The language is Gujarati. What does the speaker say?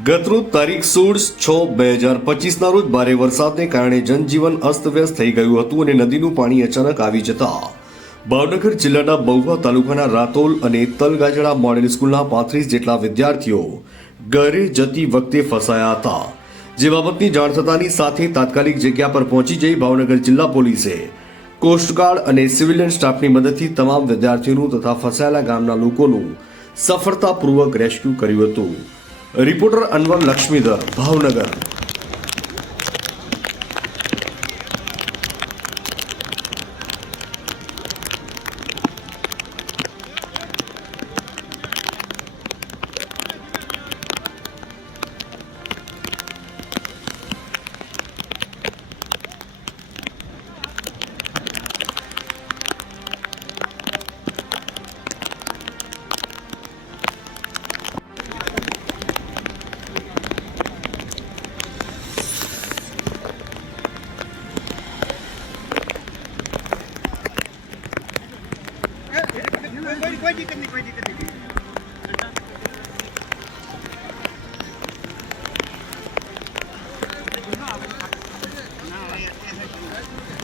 ગતરોજ તારીખ સોળ છ બે હજાર પચીસના રોજ ભારે વરસાદને કારણે જનજીવન અસ્તવ્યસ્ત થઈ ગયું હતું અને નદીનું પાણી અચાનક આવી જતા ભાવનગર જિલ્લાના બહુવા તાલુકાના રાતોલ અને તલગાજડા મોડેલ સ્કૂલના પાંત્રીસ જેટલા વિદ્યાર્થીઓ ઘરે જતી વખતે ફસાયા હતા. જે બાબતની જાણ થતાની સાથે તાત્કાલિક જગ્યા પર પહોંચી જઈ ભાવનગર જિલ્લા પોલીસે કોસ્ટગાર્ડ અને સિવિલિયન સ્ટાફની મદદથી તમામ વિદ્યાર્થીઓનું તથા ફસાયેલા ગામના લોકોનું સફળતાપૂર્વક રેસ્ક્યુ કર્યું હતું. રિપોર્ટર અનવર લક્ષ્મીધર ભાવનગર. कोई दिक्कत नहीं कोई दिक्कत नहीं ना